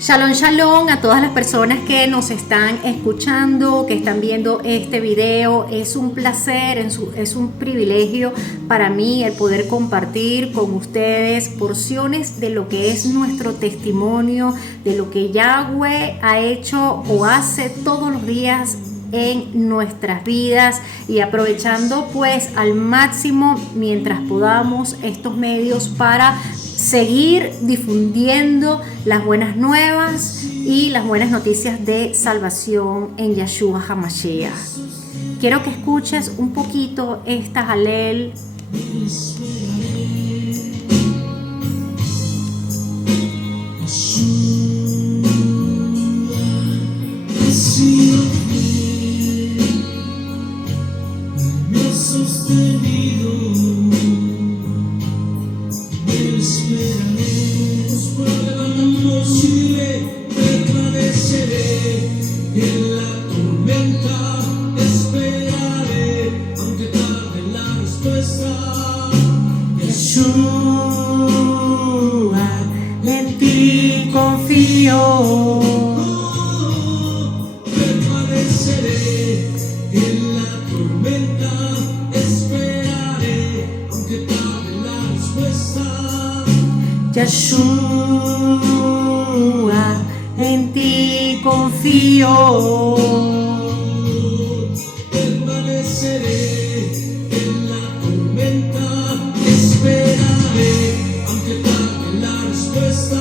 Shalom, shalom a todas las personas que nos están escuchando, que están viendo este video. Es un placer, es un privilegio para mí el poder compartir con ustedes porciones de lo que es nuestro testimonio, de lo que Yahweh ha hecho o hace todos los días en nuestras vidas, y aprovechando pues al máximo mientras podamos estos medios para seguir difundiendo las buenas nuevas y las buenas noticias de salvación en Yeshua HaMashiach. Quiero que escuches un poquito esta Halel. Yeshua, en ti confío. Permaneceré en la tormenta, esperaré, aunque tarde la respuesta. Yeshua, en ti confío. Permaneceré en la tormenta, esperaré, aunque tarde la respuesta.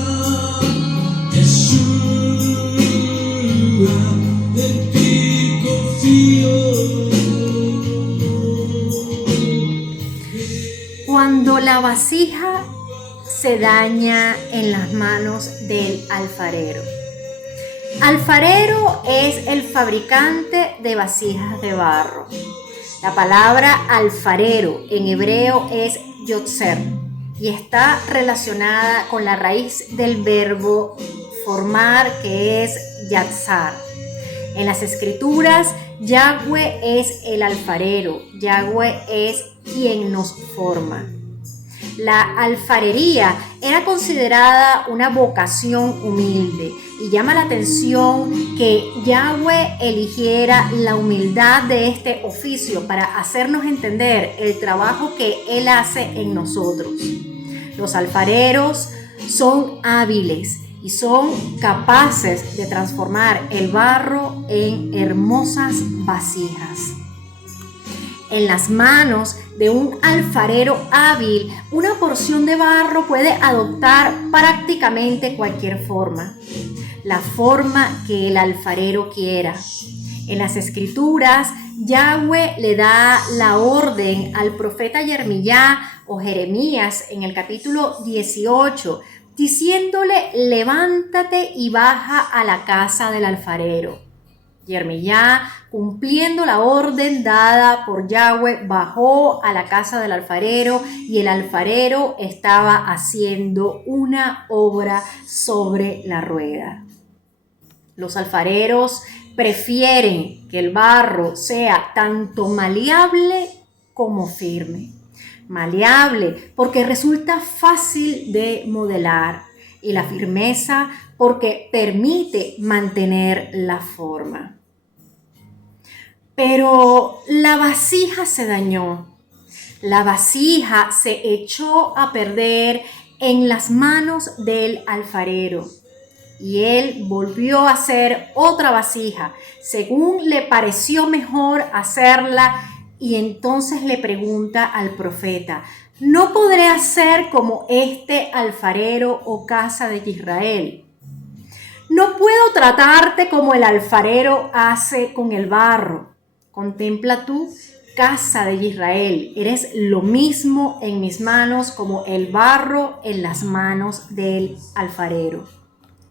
Yeshua, en ti confío. Cuando la vasija se daña en las manos del alfarero. Alfarero es el fabricante de vasijas de barro. La palabra alfarero en hebreo es yotzer y está relacionada con la raíz del verbo formar, que es yatzar. En las escrituras, Yahweh es el alfarero, Yahweh es quien nos forma. La alfarería era considerada una vocación humilde, y llama la atención que Yahweh eligiera la humildad de este oficio para hacernos entender el trabajo que Él hace en nosotros. Los alfareros son hábiles y son capaces de transformar el barro en hermosas vasijas. En las manos de un alfarero hábil, una porción de barro puede adoptar prácticamente cualquier forma, la forma que el alfarero quiera. En las escrituras, Yahweh le da la orden al profeta Jeremías en el capítulo 18, diciéndole: levántate y baja a la casa del alfarero. Jeremías, cumpliendo la orden dada por Yahweh, bajó a la casa del alfarero, y el alfarero estaba haciendo una obra sobre la rueda. Los alfareros prefieren que el barro sea tanto maleable como firme. Maleable porque resulta fácil de modelar, y la firmeza porque permite mantener la forma. Pero la vasija se dañó. La vasija se echó a perder en las manos del alfarero, y él volvió a hacer otra vasija según le pareció mejor hacerla, y entonces le pregunta al profeta: ¿no podré hacer como este alfarero, oh casa de Israel? ¿No puedo tratarte como el alfarero hace con el barro? Contempla tú, casa de Israel, eres lo mismo en mis manos como el barro en las manos del alfarero.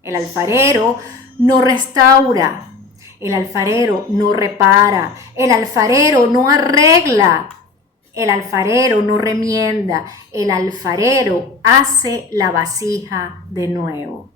El alfarero no restaura, el alfarero no repara, el alfarero no arregla, el alfarero no remienda, el alfarero hace la vasija de nuevo.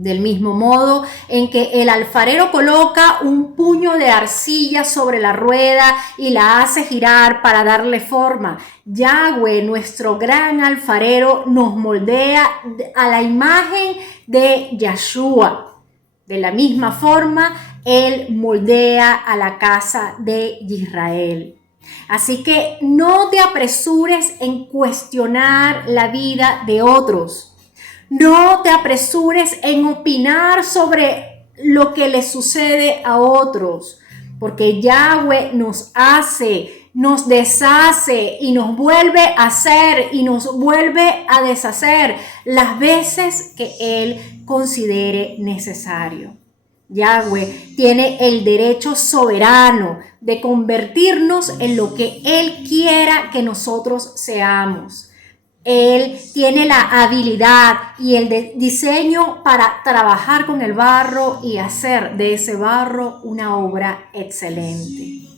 Del mismo modo en que el alfarero coloca un puño de arcilla sobre la rueda y la hace girar para darle forma, Yahweh, nuestro gran alfarero, nos moldea a la imagen de Yahshua. De la misma forma, Él moldea a la casa de Israel. Así que no te apresures en cuestionar la vida de otros. No te apresures en opinar sobre lo que le sucede a otros, porque Yahweh nos hace, nos deshace y nos vuelve a hacer y nos vuelve a deshacer las veces que Él considere necesario. Yahweh tiene el derecho soberano de convertirnos en lo que Él quiera que nosotros seamos. Él tiene la habilidad y el diseño para trabajar con el barro y hacer de ese barro una obra excelente.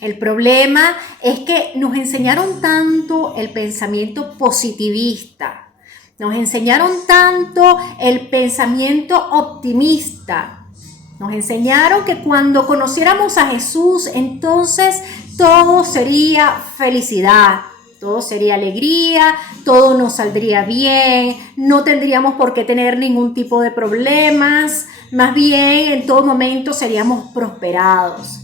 El problema es que nos enseñaron tanto el pensamiento positivista, nos enseñaron tanto el pensamiento optimista, nos enseñaron que cuando conociéramos a Jesús, entonces todo sería felicidad. Todo sería alegría, todo nos saldría bien, no tendríamos por qué tener ningún tipo de problemas, más bien en todo momento seríamos prosperados.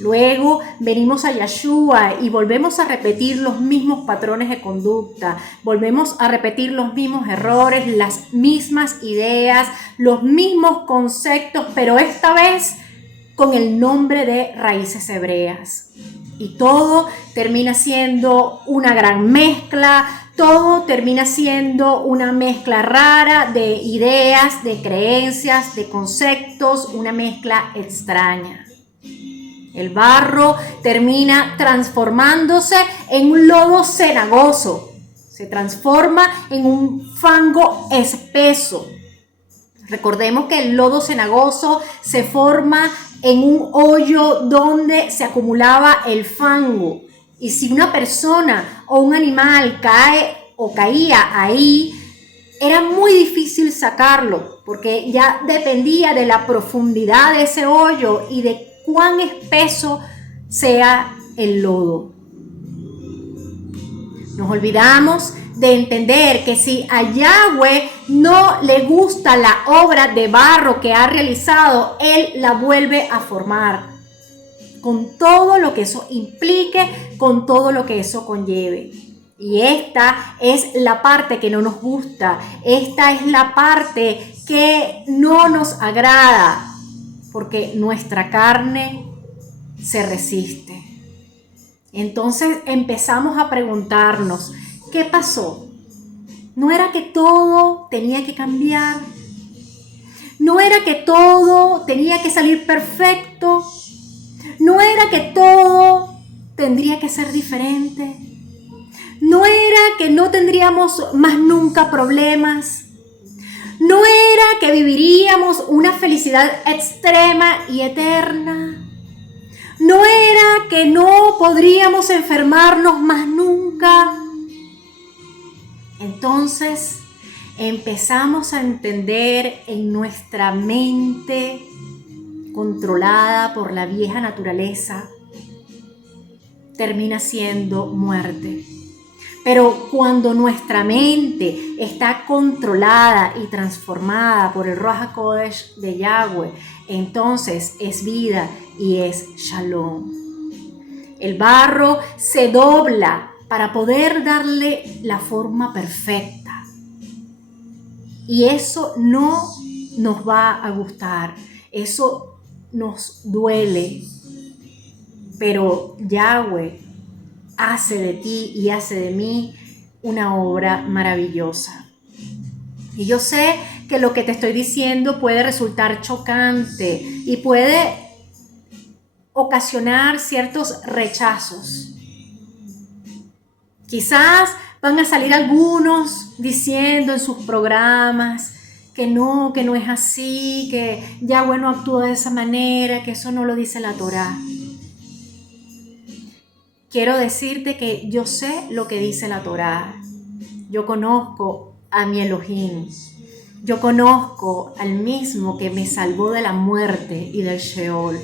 Luego venimos a Yahshua y volvemos a repetir los mismos patrones de conducta, volvemos a repetir los mismos errores, las mismas ideas, los mismos conceptos, pero esta vez con el nombre de raíces hebreas. Y todo termina siendo una gran mezcla, todo termina siendo una mezcla rara de ideas, de creencias, de conceptos, una mezcla extraña. El barro termina transformándose en un lodo cenagoso, se transforma en un fango espeso. Recordemos que el lodo cenagoso se forma en un hoyo donde se acumulaba el fango. Y si una persona o un animal cae o caía ahí, era muy difícil sacarlo, porque ya dependía de la profundidad de ese hoyo y de cuán espeso sea el lodo. Nos olvidamos de entender que si a Yahweh no le gusta la obra de barro que ha realizado, Él la vuelve a formar, con todo lo que eso implique, con todo lo que eso conlleve. Y esta es la parte que no nos gusta, esta es la parte que no nos agrada, porque nuestra carne se resiste. Entonces empezamos a preguntarnos, ¿qué pasó? ¿No era que todo tenía que cambiar? ¿No era que todo tenía que salir perfecto? ¿No era que todo tendría que ser diferente? ¿No era que no tendríamos más nunca problemas? ¿No era que viviríamos una felicidad extrema y eterna? ¿No era que no podríamos enfermarnos más nunca? Entonces empezamos a entender en nuestra mente controlada por la vieja naturaleza, termina siendo muerte. Pero cuando nuestra mente está controlada y transformada por el Ruach HaKodesh de Yahweh, entonces es vida y es Shalom. El barro se dobla para poder darle la forma perfecta. Y eso no nos va a gustar, eso nos duele. Pero Yahweh hace de ti y hace de mí una obra maravillosa. Y yo sé que lo que te estoy diciendo puede resultar chocante y puede ocasionar ciertos rechazos. Quizás van a salir algunos diciendo en sus programas que no es así, que Yahweh no actúa de esa manera, que eso no lo dice la Torá. Quiero decirte que yo sé lo que dice la Torá. Yo conozco a mi Elohim. Yo conozco al mismo que me salvó de la muerte y del Sheol.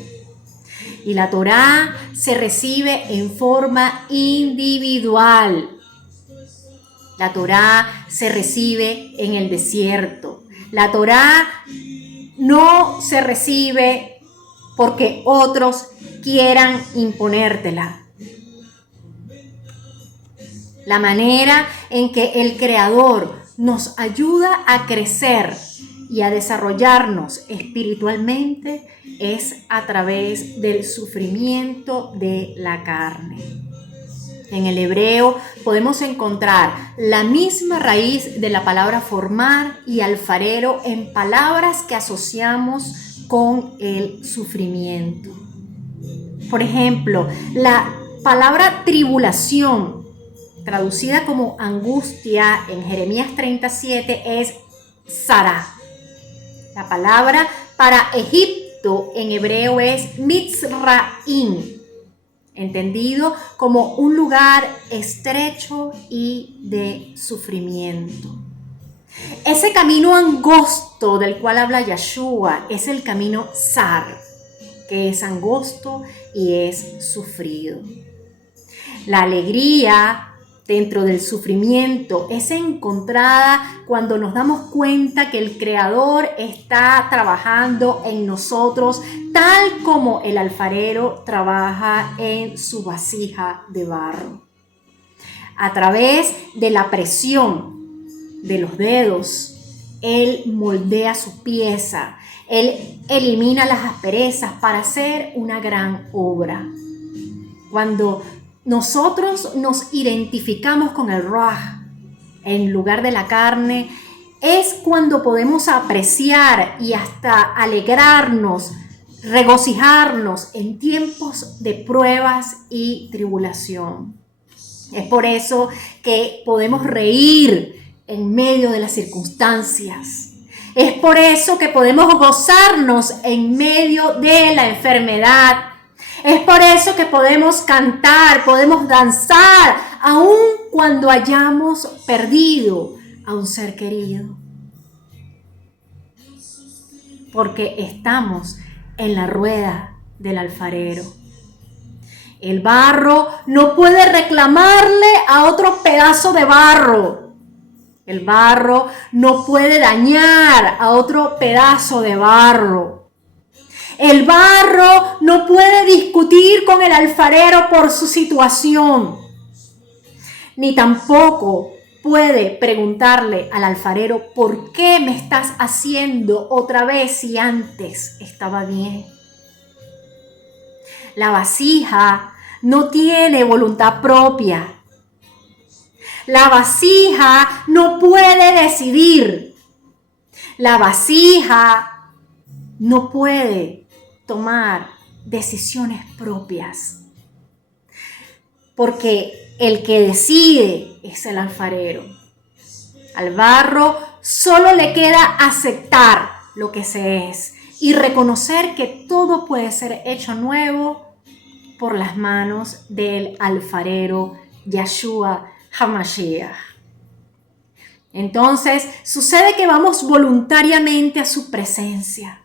Y la Torá se recibe en forma individual. La Torá se recibe en el desierto. La Torá no se recibe porque otros quieran imponértela. La manera en que el Creador nos ayuda a crecer y a desarrollarnos espiritualmente es a través del sufrimiento de la carne. En el hebreo podemos encontrar la misma raíz de la palabra formar y alfarero en palabras que asociamos con el sufrimiento. Por ejemplo, la palabra tribulación, traducida como angustia en Jeremías 37, es Sará. La palabra para Egipto en hebreo es Mitzraim, entendido como un lugar estrecho y de sufrimiento. Ese camino angosto del cual habla Yeshua es el camino Sar, que es angosto y es sufrido. La alegría dentro del sufrimiento es encontrada cuando nos damos cuenta que el Creador está trabajando en nosotros tal como el alfarero trabaja en su vasija de barro. A través de la presión de los dedos, Él moldea su pieza, Él elimina las asperezas para hacer una gran obra. Cuando nosotros nos identificamos con el Ruach en lugar de la carne, es cuando podemos apreciar y hasta alegrarnos, regocijarnos en tiempos de pruebas y tribulación. Es por eso que podemos reír en medio de las circunstancias. Es por eso que podemos gozarnos en medio de la enfermedad. Es por eso que podemos cantar, podemos danzar, aun cuando hayamos perdido a un ser querido. Porque estamos en la rueda del alfarero. El barro no puede reclamarle a otro pedazo de barro. El barro no puede dañar a otro pedazo de barro. El barro no puede discutir con el alfarero por su situación, ni tampoco puede preguntarle al alfarero ¿por qué me estás haciendo otra vez si antes estaba bien? La vasija no tiene voluntad propia. La vasija no puede decidir. La vasija no puede tomar decisiones propias, porque el que decide es el alfarero. Al barro solo le queda aceptar lo que se es y reconocer que todo puede ser hecho nuevo por las manos del alfarero Yeshua HaMashiach. Entonces sucede que vamos voluntariamente a su presencia.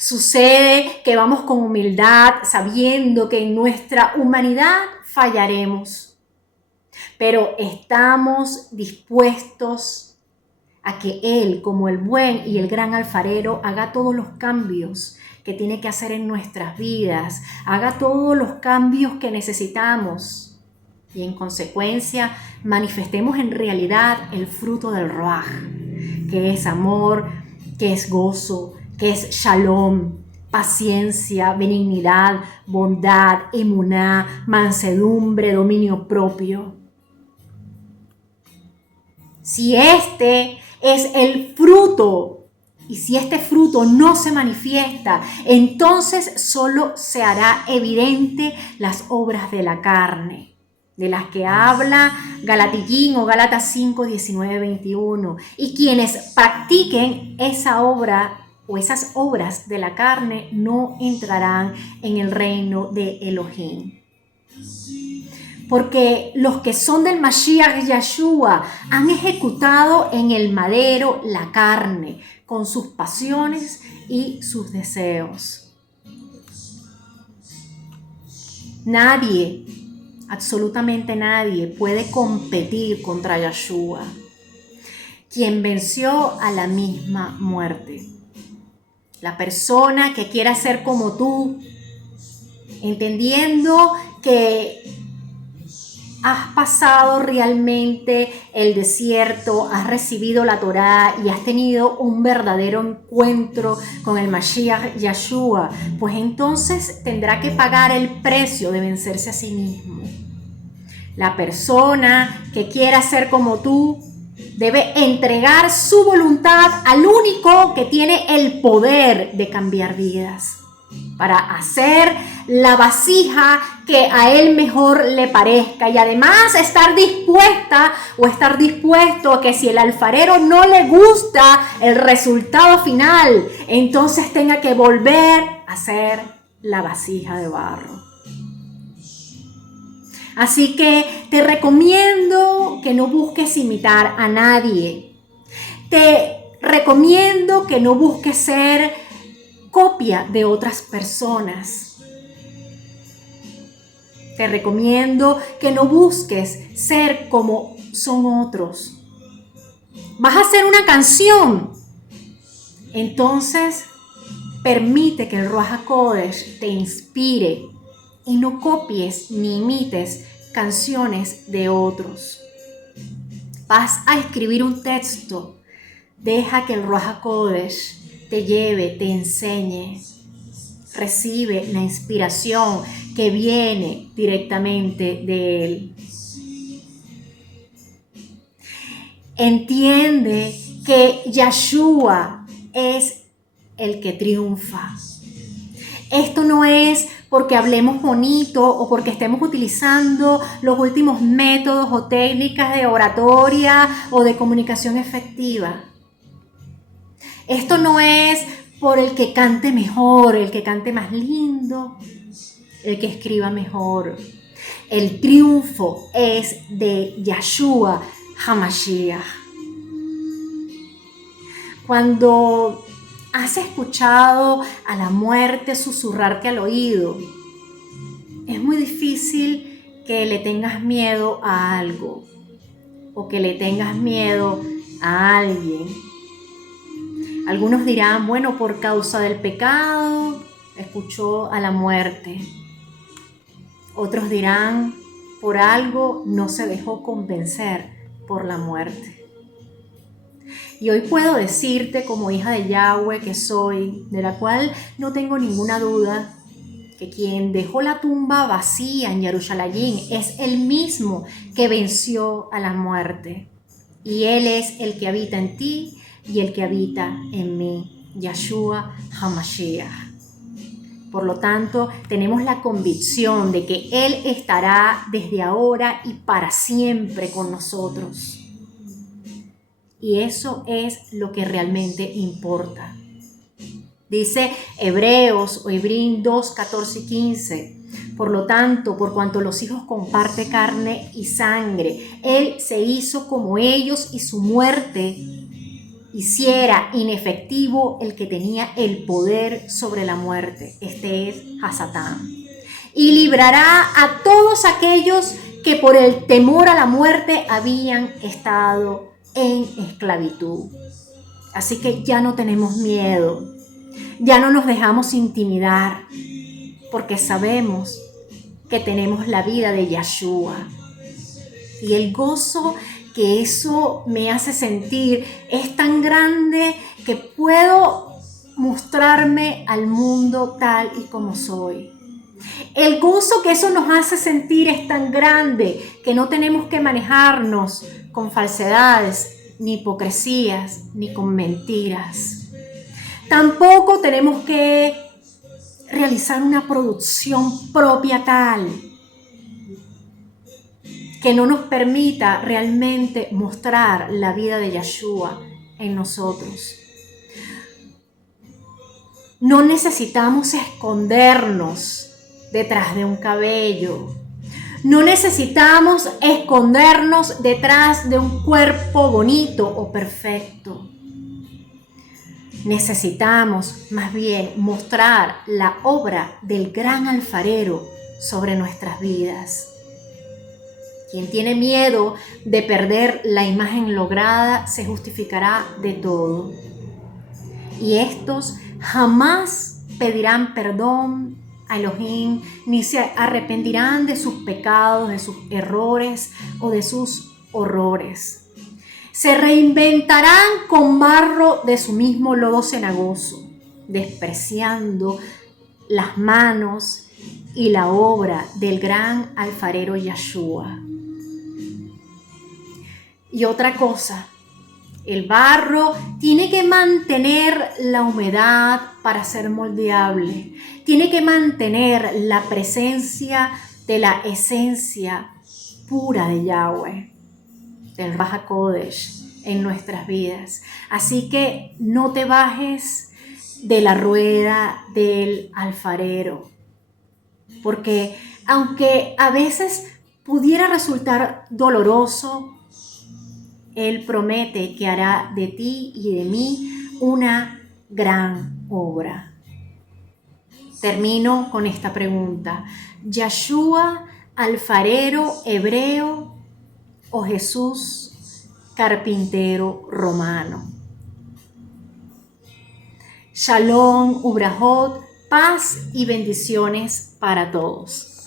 Sucede que vamos con humildad, sabiendo que en nuestra humanidad fallaremos, pero estamos dispuestos a que Él, como el buen y el gran alfarero, haga todos los cambios que tiene que hacer en nuestras vidas, haga todos los cambios que necesitamos y en consecuencia manifestemos en realidad el fruto del Ruach, que es amor, que es gozo, que es shalom, paciencia, benignidad, bondad, emuná, mansedumbre, dominio propio. Si este es el fruto y si este fruto no se manifiesta, entonces solo se hará evidente las obras de la carne, de las que habla Galatillín o Gálatas 5, 19, 21. Y quienes practiquen esa obra o esas obras de la carne no entrarán en el reino de Elohim. porque los que son del Mashiach Yeshua han ejecutado en el madero la carne con sus pasiones y sus deseos. Nadie, absolutamente nadie, puede competir contra Yeshua, quien venció a la misma muerte. La persona que quiera ser como tú, entendiendo que has pasado realmente el desierto, has recibido la Torá y has tenido un verdadero encuentro con el Mashiach Yeshua, pues entonces tendrá que pagar el precio de vencerse a sí mismo. La persona que quiera ser como tú debe entregar su voluntad al único que tiene el poder de cambiar vidas, para hacer la vasija que a él mejor le parezca, y además estar dispuesta o estar dispuesto a que si el alfarero no le gusta el resultado final, entonces tenga que volver a hacer la vasija de barro. Así que te recomiendo que no busques imitar a nadie. Te recomiendo que no busques ser copia de otras personas. Te recomiendo que no busques ser como son otros. ¿Vas a hacer una canción? Entonces, permite que el Ruach HaKodesh te inspire y no copies ni imites canciones de otros. Vas a escribir un texto. Deja que el Ruach HaKodesh te lleve, te enseñe. Recibe la inspiración que viene directamente de Él. Entiende que Yeshua es el que triunfa. Esto no es porque hablemos bonito o porque estemos utilizando los últimos métodos o técnicas de oratoria o de comunicación efectiva. Esto no es por el que cante mejor, el que cante más lindo, el que escriba mejor. El triunfo es de Yeshua HaMashiach. Cuando has escuchado a la muerte susurrarte al oído, es muy difícil que le tengas miedo a algo o que le tengas miedo a alguien. Algunos dirán, bueno, por causa del pecado, escuchó a la muerte. Otros dirán, por algo no se dejó convencer por la muerte. Y hoy puedo decirte, como hija de Yahweh que soy, de la cual no tengo ninguna duda, que quien dejó la tumba vacía en Jerusalén es el mismo que venció a la muerte. Y Él es el que habita en ti y el que habita en mí, Yeshua HaMashiach. Por lo tanto, tenemos la convicción de que Él estará desde ahora y para siempre con nosotros. Y eso es lo que realmente importa. Dice Hebreos o Hebrín 2, 14 y 15. Por lo tanto, por cuanto los hijos comparten carne y sangre, Él se hizo como ellos y su muerte hiciera inefectivo el que tenía el poder sobre la muerte. Este es Hasatán. Y librará a todos aquellos que por el temor a la muerte habían estado en esclavitud. Así que ya no tenemos miedo, ya no nos dejamos intimidar, porque sabemos que tenemos la vida de Yeshua. Y el gozo que eso me hace sentir es tan grande que puedo mostrarme al mundo tal y como soy. El gozo que eso nos hace sentir es tan grande que no tenemos que manejarnos con falsedades, ni hipocresías, ni con mentiras. Tampoco tenemos que realizar una producción propia tal que no nos permita realmente mostrar la vida de Yeshua en nosotros. No necesitamos escondernos detrás de un cabello. No necesitamos escondernos detrás de un cuerpo bonito o perfecto. Necesitamos más bien mostrar la obra del gran alfarero sobre nuestras vidas. Quien tiene miedo de perder la imagen lograda se justificará de todo. Y estos jamás pedirán perdón a Elohim, ni se arrepentirán de sus pecados, de sus errores o de sus horrores. Se reinventarán con barro de su mismo lodo cenagoso, despreciando las manos y la obra del gran alfarero Yahshua. Y otra cosa, el barro tiene que mantener la humedad para ser moldeable. Tiene que mantener la presencia de la esencia pura de Yahweh, del Ruach HaKodesh en nuestras vidas. Así que no te bajes de la rueda del alfarero, porque aunque a veces pudiera resultar doloroso, Él promete que hará de ti y de mí una gran obra. Termino con esta pregunta: ¿Yahshua, alfarero hebreo, o Jesús, carpintero romano? Shalom, Ubrahot, paz y bendiciones para todos.